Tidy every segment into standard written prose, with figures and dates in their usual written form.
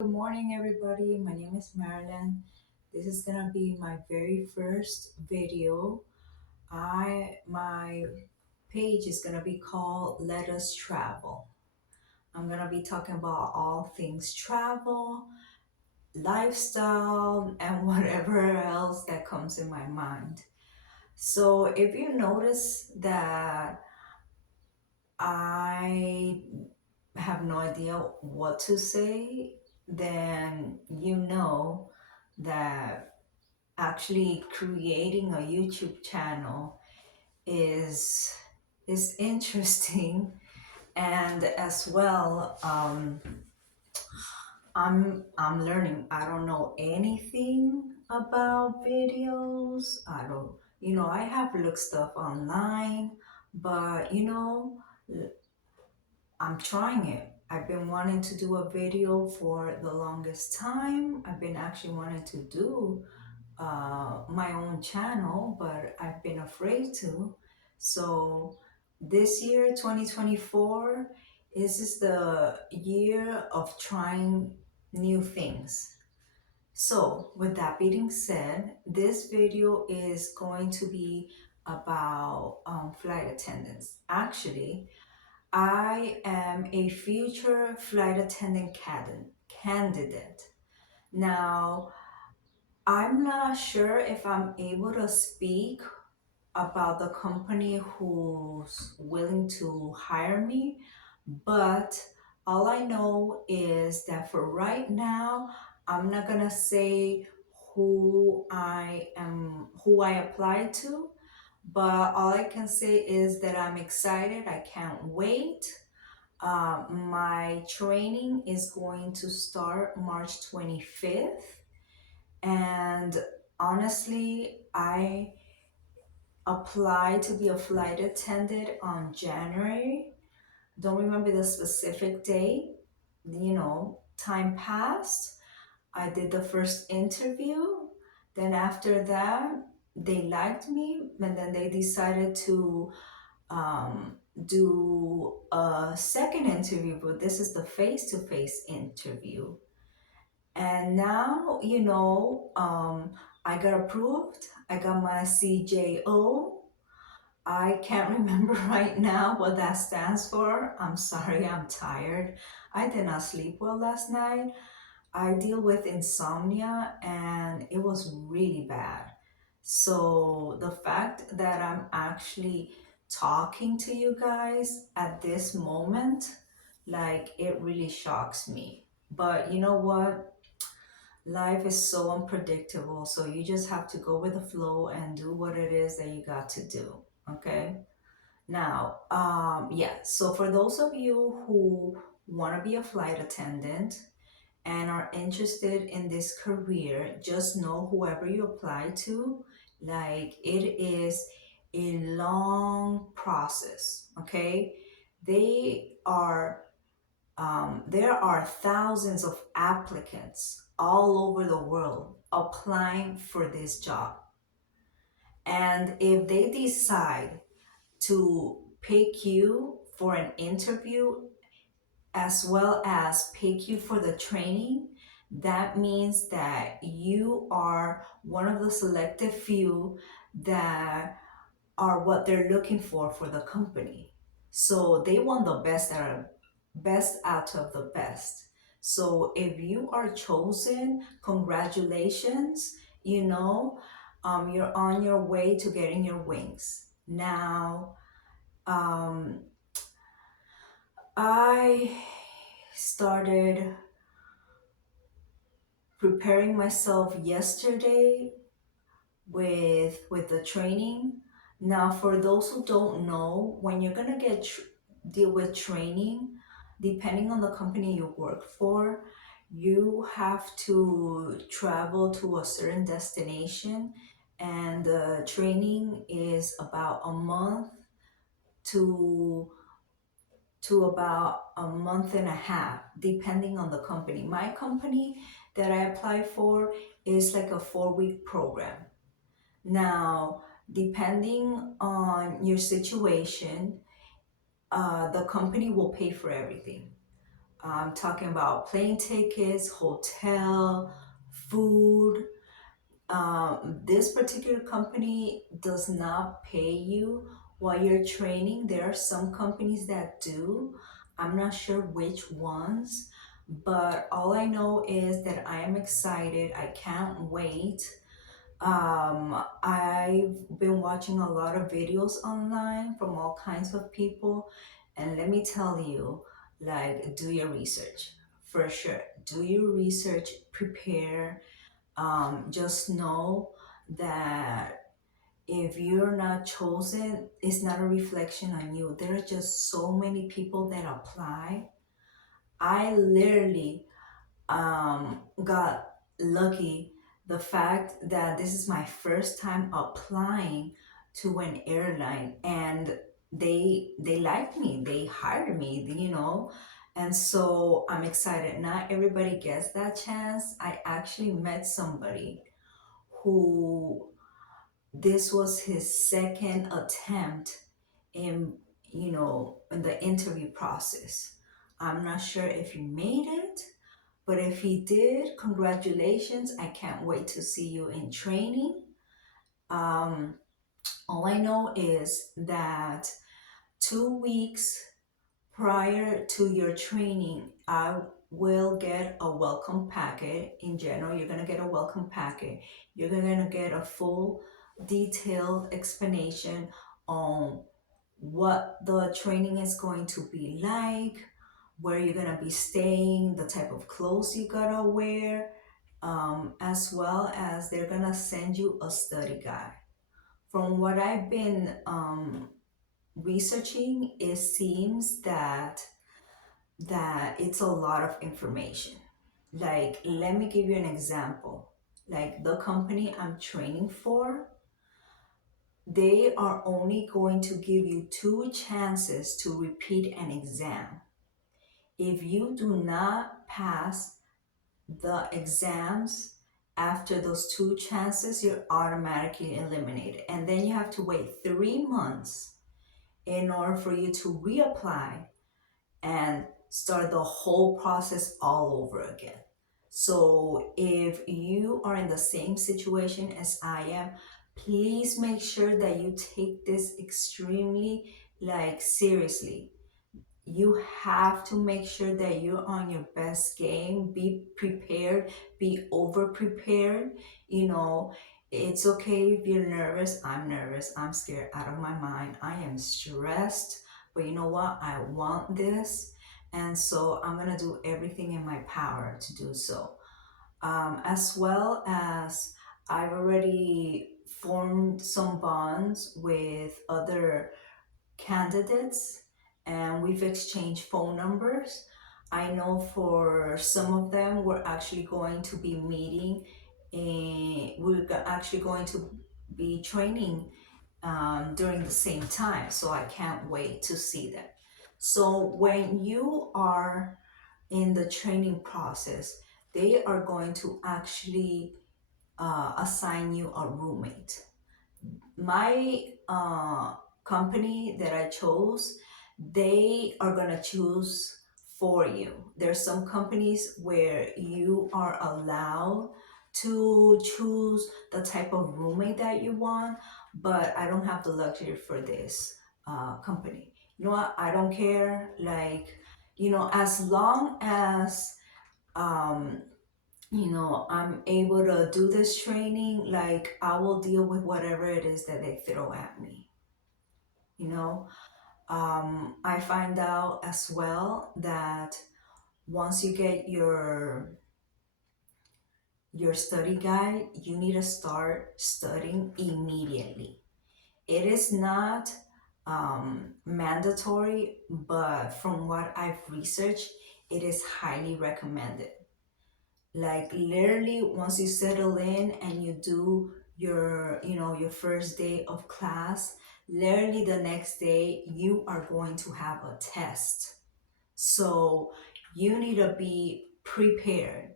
Good morning, everybody. My name is Marilyn. This is gonna be my very first video. My page is gonna be called Let Us Travel. I'm gonna be talking about all things travel, lifestyle, and whatever else that comes in my mind. So if you notice that I have no idea what to say, then you know that actually creating a YouTube channel is is interesting, and as well, I'm learning. I don't know anything about videos. I have looked stuff online, but I'm trying it. I've been wanting to do a video for the longest time. I've been actually wanting to do my own channel, but I've been afraid to. So this year, 2024, is the year of trying new things. So with that being said, this video is going to be about flight attendants. Actually, I am a future flight attendant candidate. Now, I'm not sure if I'm able to speak about the company who's willing to hire me, but all I know is that for right now, I'm not gonna say who I applied to, but all I can say is that I'm excited. I can't wait. My training is going to start March 25th. And honestly, I applied to be a flight attendant on January. Don't remember the specific date. Time passed. I did the first interview. Then after that, they liked me, and then they decided to do a second interview, but this is the face to face interview. And now, I got approved. I got my CJO. I can't remember right now what that stands for. I'm sorry, I'm tired. I did not sleep well last night. I deal with insomnia and it was really bad. So the fact that I'm actually talking to you guys at this moment, like it really shocks me. But you know what? Life is so unpredictable, so you just have to go with the flow and do what it is that you got to do. Okay? Now, yeah, so for those of you who want to be a flight attendant and are interested in this career, just know whoever you apply to, like it is a long process, okay? They are there are thousands of applicants all over the world applying for this job. And if they decide to pick you for an interview as well as pick you for the training, that means that you are one of the selected few that are what they're looking for the company. So they want the best out of the best. So if you are chosen, congratulations, you're on your way to getting your wings. Now, um, I started preparing myself yesterday with the training. Now, for those who don't know, when you're gonna deal with training, depending on the company you work for, you have to travel to a certain destination, and the training is about a month to about a month and a half, depending on the company. My company that I applied for is like a 4-week program. Now, depending on your situation, the company will pay for everything. I'm talking about plane tickets, hotel, food. This particular company does not pay you while you're training. There are some companies that do. I'm not sure which ones, but all I know is that I am excited. I can't wait. I've been watching a lot of videos online from all kinds of people, and let me tell you, like, do your research for sure. Do your research, prepare. Just know that if you're not chosen, it's not a reflection on you. There are just so many people that apply. I literally got lucky, the fact that this is my first time applying to an airline, and they liked me, they hired me, and so I'm excited. Not everybody gets that chance. I actually met somebody who this was his second attempt in in the interview process. I'm not sure if he made it, but if he did, congratulations. I can't wait to see you in training. Um, all I know is that 2 weeks prior to your training, I will get a welcome packet. In general, you're going to get a welcome packet. You're going to get a full detailed explanation on what the training is going to be like, where you're gonna be staying, the type of clothes you gotta wear, as well as they're gonna send you a study guide. From what I've been researching, it seems that it's a lot of information. Like, let me give you an example. Like the company I'm training for, they are only going to give you 2 chances to repeat an exam. If you do not pass the exams after those 2 chances, you're automatically eliminated. And then you have to wait 3 months in order for you to reapply and start the whole process all over again. So if you are in the same situation as I am, please make sure that you take this extremely like seriously. You have to make sure that you're on your best game. Be prepared, be over prepared. You know, it's okay if you're nervous. I'm nervous, I'm scared out of my mind, I am stressed. But you know what? I want this. And so I'm going to do everything in my power to do so. As well as I've already formed some bonds with other candidates, and we've exchanged phone numbers. I know for some of them, we're actually going to be meeting and actually going to be training during the same time. So I can't wait to see them. So when you are in the training process, they are going to actually assign you a roommate. My company that I chose, they are gonna choose for you. There's some companies where you are allowed to choose the type of roommate that you want, but I don't have the luxury for this company. You know what? I don't care. Like, as long as um, I'm able to do this training, like I will deal with whatever it is that they throw at me. You know, I find out as well that once you get your study guide, you need to start studying immediately. It is not mandatory, but from what I've researched, it is highly recommended. Like literally once you settle in and you do your first day of class, literally the next day you are going to have a test. So you need to be prepared.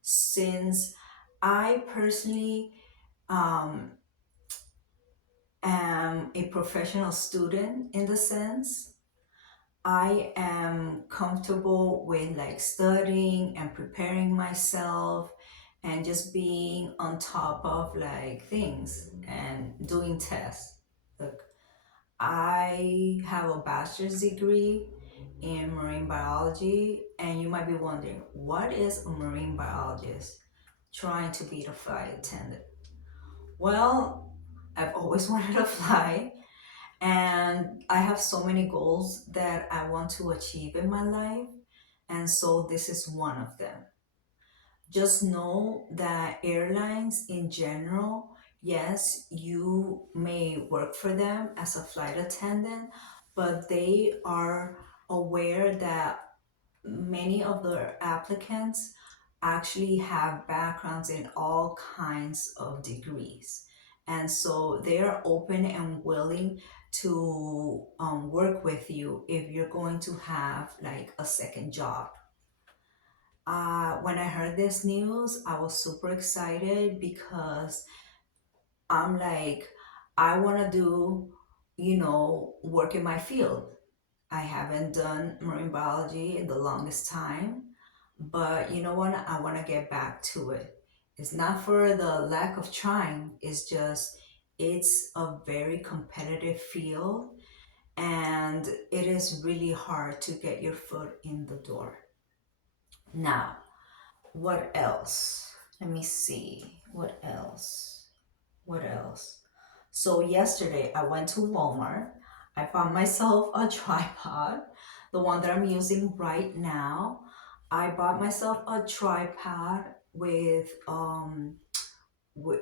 Since I personally um, am a professional student in the sense, I am comfortable with like studying and preparing myself and just being on top of like things and doing tests. Look, I have a bachelor's degree in marine biology, and you might be wondering, what is a marine biologist trying to be a flight attendant? Well, I've always wanted to fly, and I have so many goals that I want to achieve in my life, and so this is one of them. Just know that airlines in general, yes, you may work for them as a flight attendant, but they are aware that many of the applicants actually have backgrounds in all kinds of degrees. And so they are open and willing to work with you if you're going to have like a second job. When I heard this news, I was super excited because I'm like, I want to do, work in my field. I haven't done marine biology in the longest time, but you know what? I want to get back to it. It's not for the lack of trying, it's just, it's a very competitive field, and it is really hard to get your foot in the door. Now, what else? Let me see. What else? What else? So yesterday I went to Walmart. I found myself a tripod, the one that I'm using right now. I bought myself a tripod with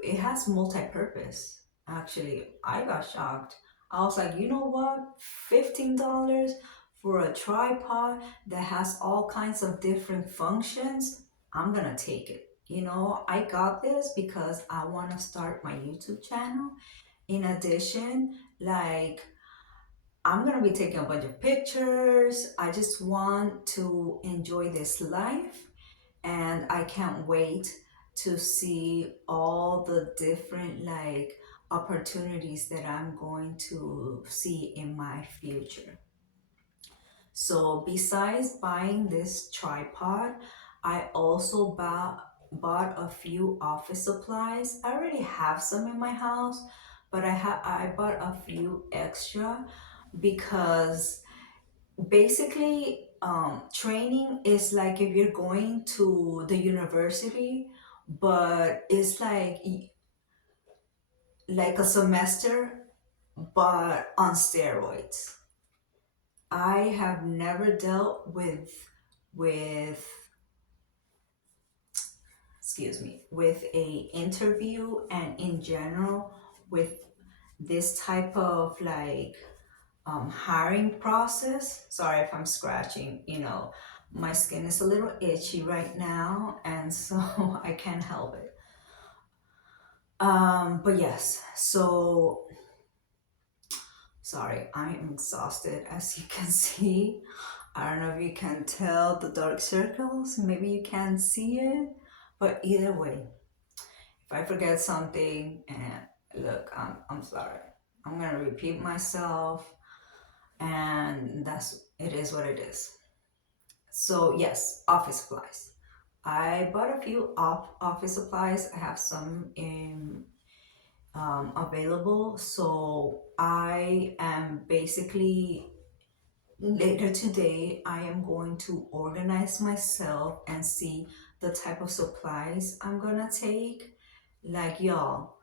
it has multi-purpose. Actually, I got shocked. I was like, you know what? $15 for a tripod that has all kinds of different functions. I'm gonna take it. I got this because I want to start my YouTube channel. In addition, like, I'm gonna be taking a bunch of pictures. I just want to enjoy this life, and I can't wait to see all the different like opportunities that I'm going to see in my future. So besides buying this tripod, I also bought a few office supplies. I already have some in my house, but I bought a few extra because basically training is like if you're going to the university, but it's like a semester but on steroids. I have never dealt with excuse me, with a interview, and in general with this type of like hiring process. Sorry if I'm scratching, my skin is a little itchy right now, and so I can't help it. But yes, so sorry, I am exhausted as you can see. I don't know if you can tell the dark circles, maybe you can't see it, but either way, if I forget something, and look, I'm sorry. I'm gonna repeat myself, and that's it is what it is. So yes, office supplies. I bought a few office supplies. I have some in available. So I am basically later today. I am going to organize myself and see the type of supplies I'm gonna take. Like y'all,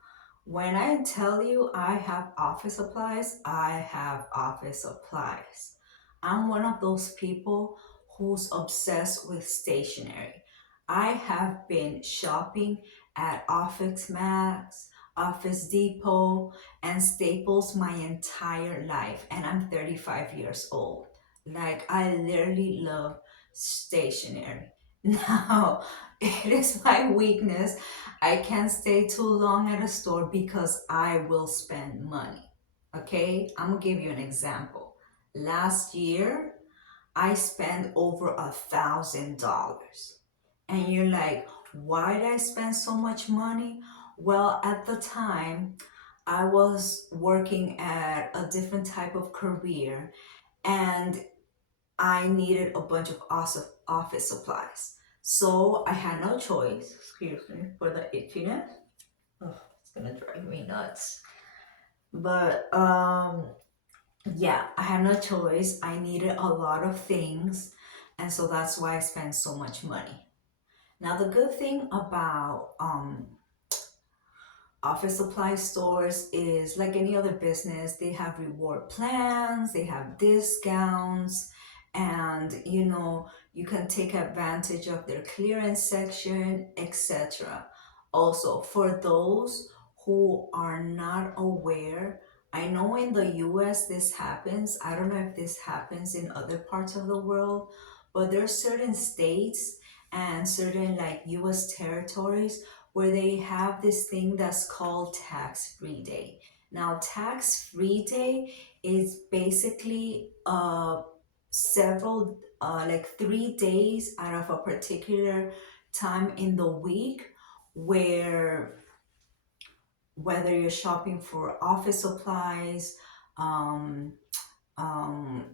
when I tell you I have office supplies, I have office supplies. I'm one of those people who's obsessed with stationery. I have been shopping at Office Max, Office Depot, and Staples my entire life, and I'm 35 years old. Like, I literally love stationery. Now, it is my weakness. I can't stay too long at a store because I will spend money. Okay, I'm gonna give you an example. Last year, I spent over $1,000. And you're like, why did I spend so much money? Well, at the time, I was working at a different type of career, and I needed a bunch of office supplies. So I had no choice, excuse me for the itchiness. Oh, it's gonna drive me nuts. But yeah, I had no choice. I needed a lot of things, and so that's why I spent so much money. Now the good thing about office supply stores is like any other business, they have reward plans, they have discounts, and you can take advantage of their clearance section, etc. Also, for those who are not aware, I know in the US this happens. I don't know if this happens in other parts of the world, but there are certain states and certain like US territories where they have this thing that's called tax free day. Now, tax free day is basically several, like 3 days out of a particular time in the week where whether you're shopping for office supplies, um, um,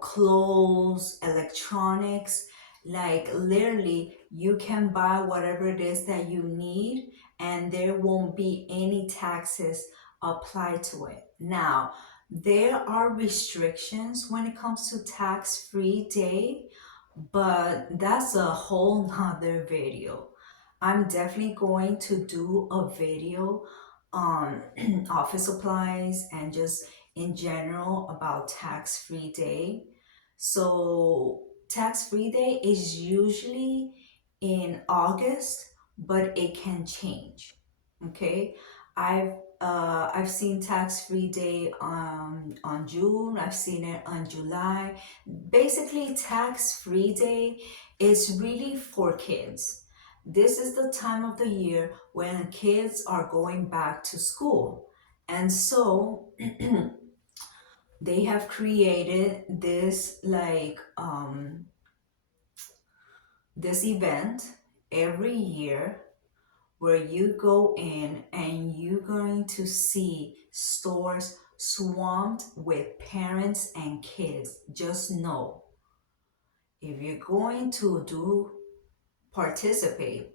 clothes, electronics. Like literally, you can buy whatever it is that you need, and there won't be any taxes applied to it. Now, there are restrictions when it comes to tax free day, but that's a whole nother video. I'm definitely going to do a video on office supplies and just in general about tax free day. So, tax free day is usually in August, but it can change. Okay, I've I've seen tax free day on June. I've seen it on July. Basically, tax free day is really for kids. This is the time of the year when kids are going back to school. And so they have created this like this event every year where you go in and you're going to see stores swamped with parents and kids. Just know if you're going to do participate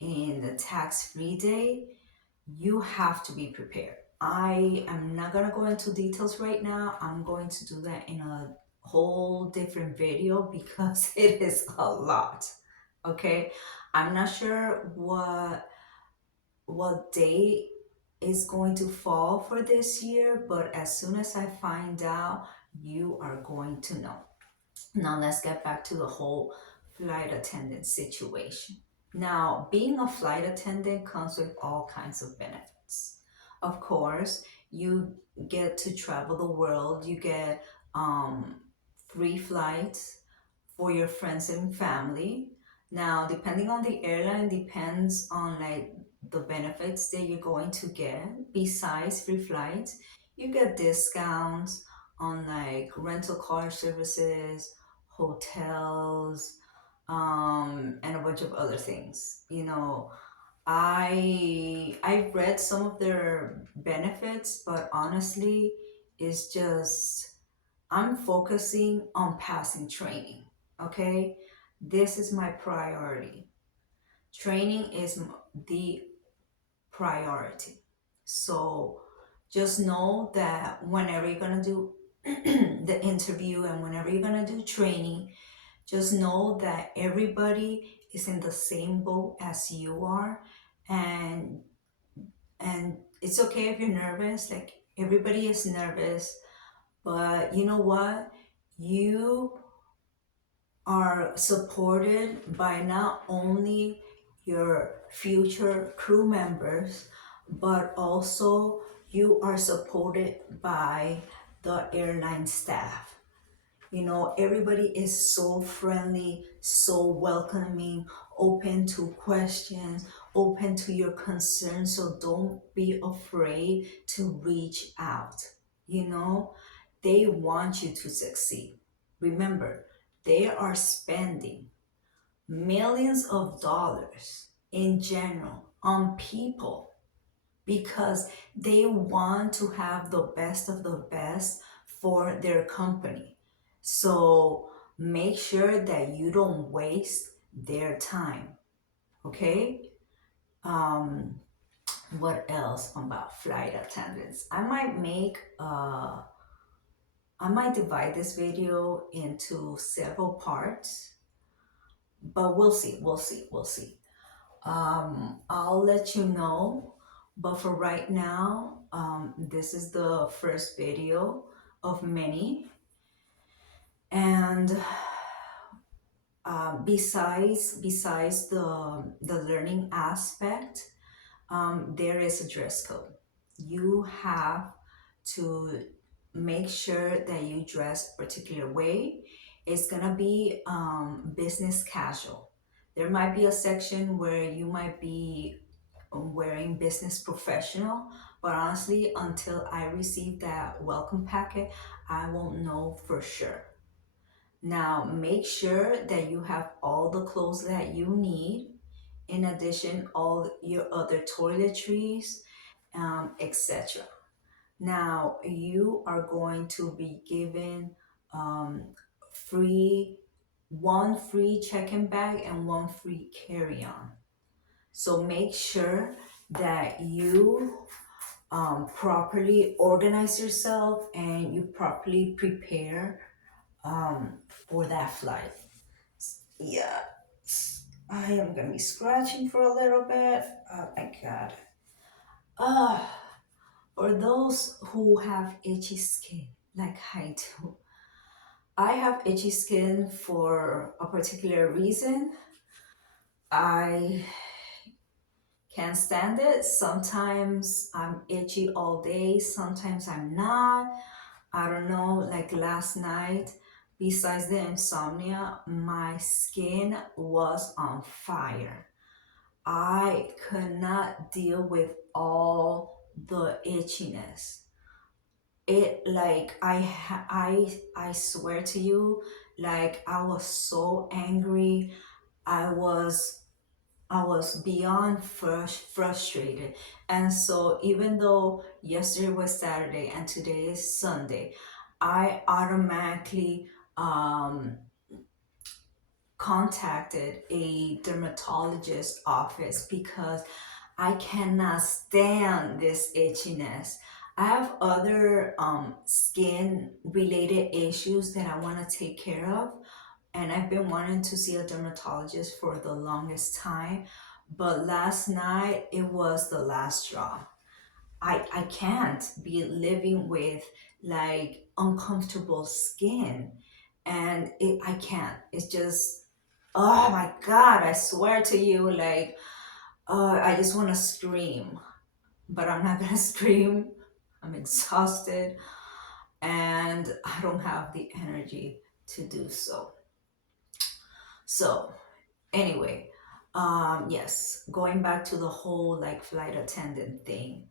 in the tax free day, you have to be prepared. I am not going to go into details right now. I'm going to do that in a whole different video because it is a lot. Okay? I'm not sure what day is going to fall for this year, but as soon as I find out, you are going to know. Now let's get back to the whole flight attendant situation. Now, being a flight attendant comes with all kinds of benefits. Of course, you get to travel the world, you get free flights for your friends and family. Now, depending on the airline, depends on like the benefits that you're going to get. Besides free flights, you get discounts on like rental car services, hotels, and a bunch of other things. I read some of their benefits, but honestly, it's just I'm focusing on passing training. Okay, this is my priority. Training is the priority. So just know that whenever you're gonna do the interview and whenever you're gonna do training, just know that everybody is in the same boat as you are, and it's okay if you're nervous. Like everybody is nervous, but you know what? You are supported by not only your future crew members, but also you are supported by the airline staff. Everybody is so friendly, so welcoming, open to questions, open to your concerns. So don't be afraid to reach out. You know, they want you to succeed. Remember, they are spending millions of dollars in general on people because they want to have the best of the best for their company. So make sure that you don't waste their time. Okay. Um, what else about flight attendants? I might divide this video into several parts, but we'll see. I'll let you know. But for right now, this is the first video of many. And besides the learning aspect, there is a dress code. You have to make sure that you dress a particular way. It's gonna be business casual. There might be a section where you might be wearing business professional, but honestly, until I receive that welcome packet, I won't know for sure. Now, make sure that you have all the clothes that you need. In addition, all your other toiletries, etc. Now, you are going to be given um, free one free check-in bag and one free carry-on. So make sure that you properly organize yourself and you properly prepare for that flight. Yeah, I am gonna be scratching for a little bit. Oh my god. Uh, for those who have itchy skin, like I do, I have itchy skin for a particular reason. I can't stand it. Sometimes I'm itchy all day, sometimes I'm not. I don't know, like last night, besides the insomnia, my skin was on fire. I could not deal with all the itchiness. It like I swear to you, like I was so angry. I was I was beyond frustrated. And so even though yesterday was Saturday and today is Sunday, I automatically um contacted a dermatologist office because I cannot stand this itchiness. I have other skin related issues that I want to take care of, and I've been wanting to see a dermatologist for the longest time. But last night it was the last straw. I can't be living with like uncomfortable skin, and I can't. It's just, oh my god! I swear to you, like I just want to scream, but I'm not gonna scream. I'm exhausted and I don't have the energy to do so. So, anyway, yes, going back to the whole like flight attendant thing.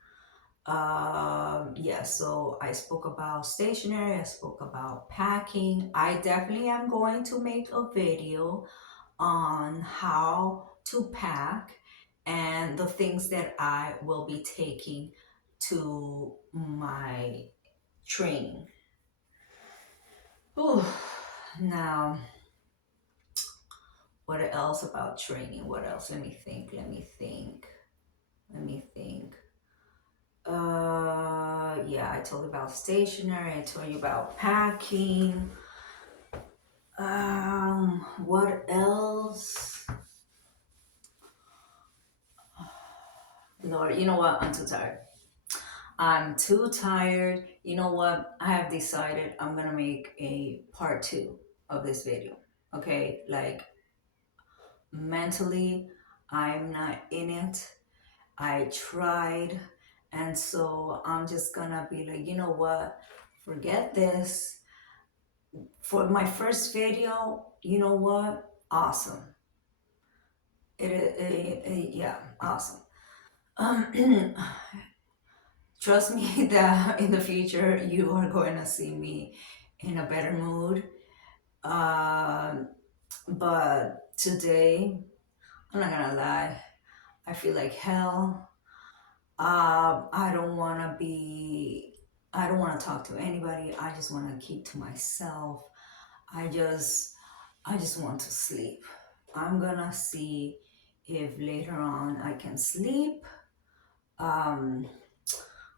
Yeah, so I spoke about stationery, I spoke about packing. I definitely am going to make a video on how to pack and the things that I will be taking to my training. Whew. Now, what else about training? What else? Let me think. Let me think. Let me think. Yeah, I told you about stationery. I told you about packing. What else? Lord, you know what? I'm too tired. I'm too tired. You know what? I have decided I'm gonna make a part two of this video. Okay, like mentally, I'm not in it. I tried, and so I'm just gonna be like, you know what? Forget this. For my first video, you know what? Awesome. Yeah, awesome. Um, trust me that in the future you are going to see me in a better mood. Um, but today, I'm not gonna lie, I feel like hell. I don't want to be, I don't want to talk to anybody. I just want to keep to myself. I just I just want to sleep. I'm gonna see if later on I can sleep. Um,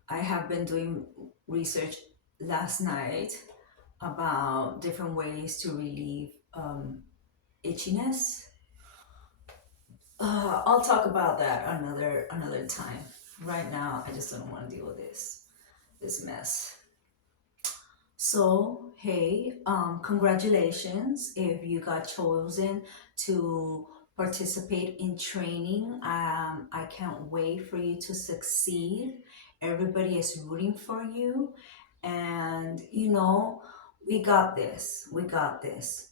I have been doing research last night about different ways to relieve itchiness. I'll talk about that another time. Right now, I just don't want to deal with this mess. So, hey, congratulations if you got chosen to participate in training. I can't wait for you to succeed. Everybody is rooting for you, and we got this. We got this.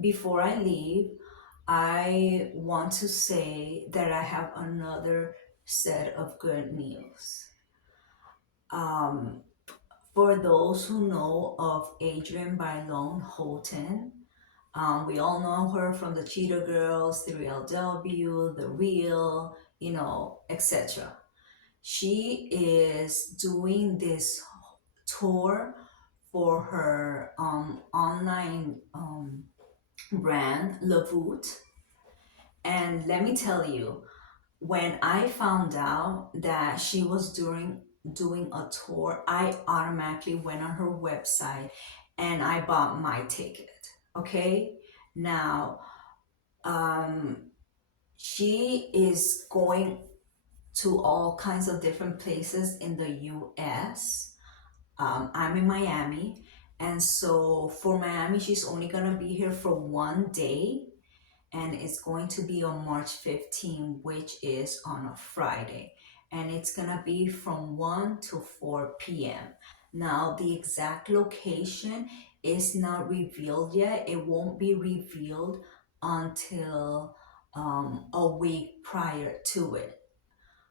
Before I leave, I want to say that I have another set of good news. Um, for those who know of Adrienne Bailon Houghton, we all know her from the Cheetah Girls, 3LW, The Real, etc. She is doing this tour for her online brand, Lavoot. And let me tell you, when I found out that she was doing a tour, I automatically went on her website and I bought my ticket. Okay? Now, um, she is going to all kinds of different places in the US. I'm in Miami, and so for Miami, she's only gonna be here for 1 day, and it's going to be on March 15, which is on a Friday. And it's gonna be from 1 to 4 p.m. Now, the exact location is not revealed yet. It won't be revealed until a week prior to it.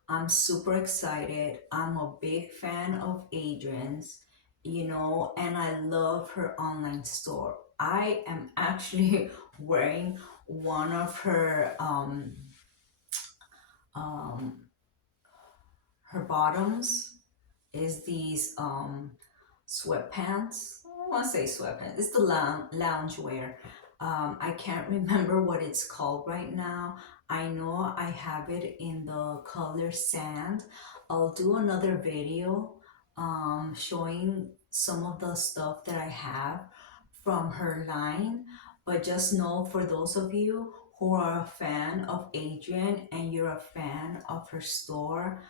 I'm super excited. I'm a big fan of Adrian's, and I love her online store. I am actually wearing one of um her bottoms is these sweatpants. I don't want to say sweatpants. It's the lounge wear. I can't remember what it's called right now. I know I have it in the color sand. I'll do another video showing some of the stuff that I have from her line. But just know, for those of you who are a fan of Adrian and you're a fan of her store,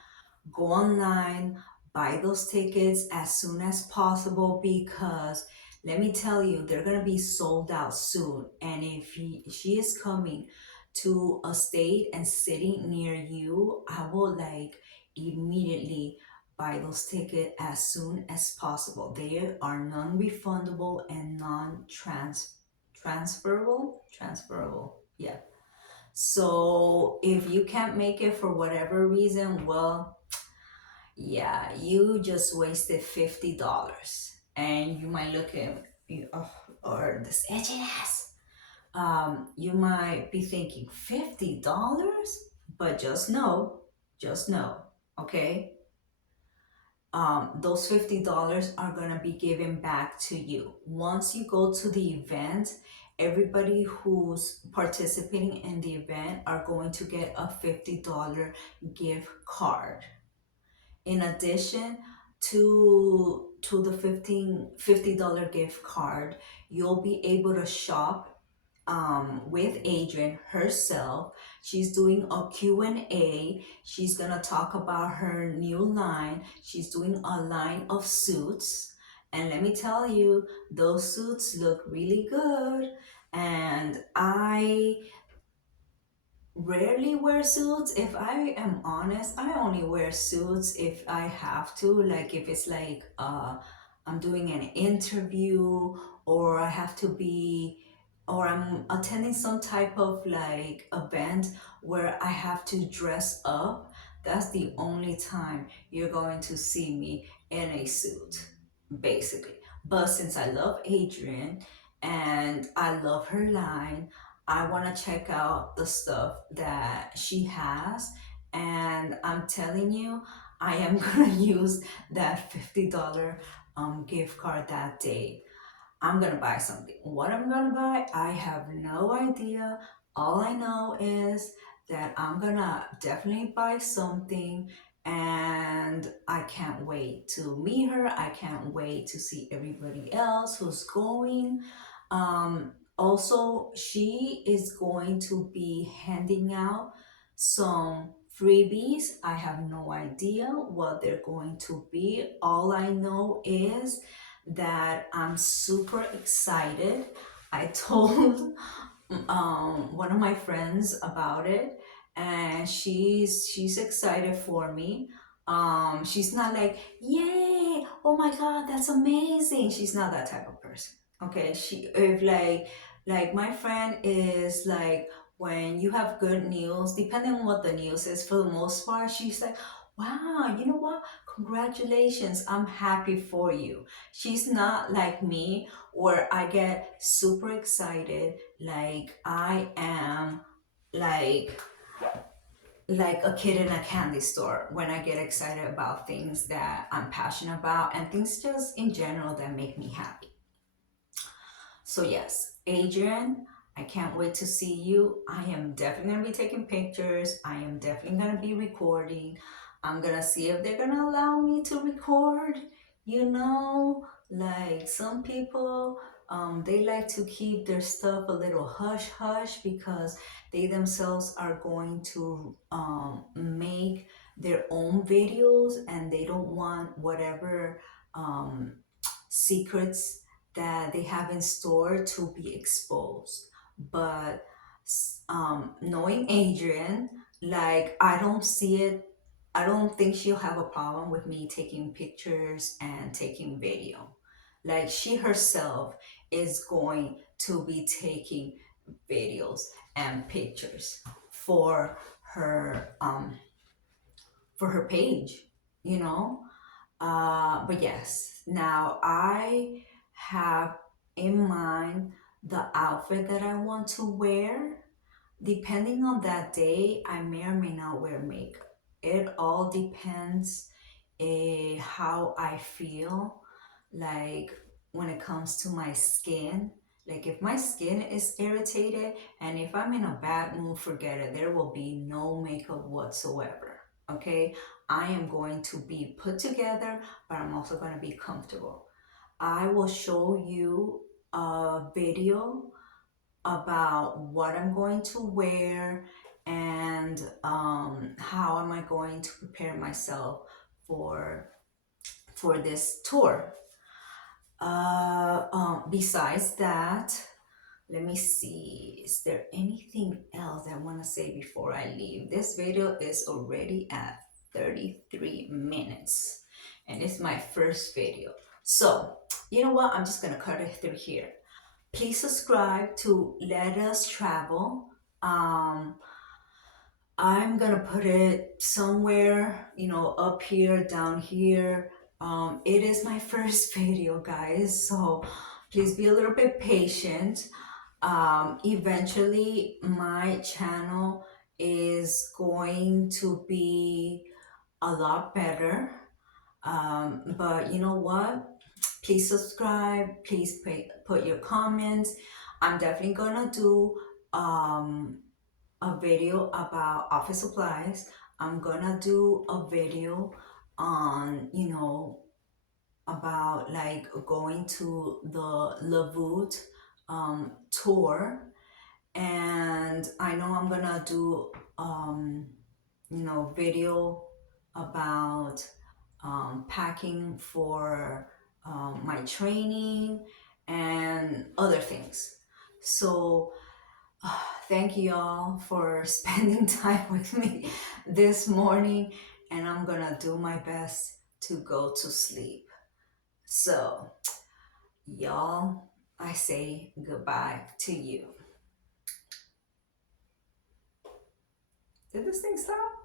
go online, buy those tickets as soon as possible, because let me tell you, they're gonna be sold out soon. And if she is coming to a state and city near you, I will like immediately buy those tickets as soon as possible. They are non-refundable and transferable. Yeah. So if you can't make it for whatever reason, well, yeah, you just wasted $50, and you might look at you, oh, or this edginess. You might be thinking $50, but just know, okay. Those $50 are gonna be given back to you once you go to the event. Everybody who's participating in the event are going to get a $50 gift card. In addition to the $50 gift card, you'll be able to shop with Adrian herself. She's doing a Q&A. She's gonna talk about her new line. She's doing a line of suits. And let me tell you, those suits look really good. And I rarely wear suits. If I am honest, I only wear suits if I have to, like if it's like I'm doing an interview, or I have to be, or I'm attending some type of like event where I have to dress up. That's the only time you're going to see me in a suit, basically. But since I love Adrian and I love her line, I want to check out the stuff that she has. And I'm telling you, I am going to use that $50 gift card that day. I'm gonna buy something. What I'm gonna buy, I have no idea. All I know is that I'm gonna definitely buy something, and I can't wait to meet her. I can't wait to see everybody else who's going. Also, she is going to be handing out some freebies. I have no idea what they're going to be. All I know is that I'm super excited. I told one of my friends about it, and she's excited for me. She's not like, yay, oh my god, that's amazing. She's not that type of person. Okay, she if like my friend is like, when you have good news, depending on what the news is, for the most part, she's like, wow, you know what? Congratulations, I'm happy for you. She's not like me, where I get super excited, like I am like like a kid in a candy store when I get excited about things that I'm passionate about, and things just in general that make me happy. So yes, Adrian, I can't wait to see you. I am definitely gonna be taking pictures. I am definitely gonna be recording. I'm gonna see if they're gonna allow me to record. Like some people, they like to keep their stuff a little hush hush because they themselves are going to make their own videos, and they don't want whatever um, secrets that they have in store to be exposed. But knowing Adrian, like I don't see it. I don't think she'll have a problem with me taking pictures and taking video. Like she herself is going to be taking videos and pictures for her for her page, you know. But yes, now I have in mind the outfit that I want to wear. Depending on that day, I may or may not wear makeup. It all depends how I feel, like when it comes to my skin. Like if my skin is irritated and if I'm in a bad mood, forget it. There will be no makeup whatsoever. Okay? I am going to be put together, but I'm also going to be comfortable. I will show you a video about what I'm going to wear, and how am I going to prepare myself for this tour. Besides that, let me see. Is there anything else I want to say before I leave? This video is already at 33 minutes, and it's my first video. So, you know what? I'm just going to cut it through here. Please subscribe to Let Us Travel. Um, I'm gonna put it somewhere, up here, down here. It is my first video, guys, so please be a little bit patient. Eventually, my channel is going to be a lot better. But you know what? Please subscribe. Please put your comments. I'm definitely gonna do a video about office supplies. I'm gonna do a video on, about like going to the Lavut tour. And I know I'm gonna do, video about packing for my training and other things. So thank you all for spending time with me this morning, and I'm gonna do my best to go to sleep. So, y'all, I say goodbye to you. Did this thing stop?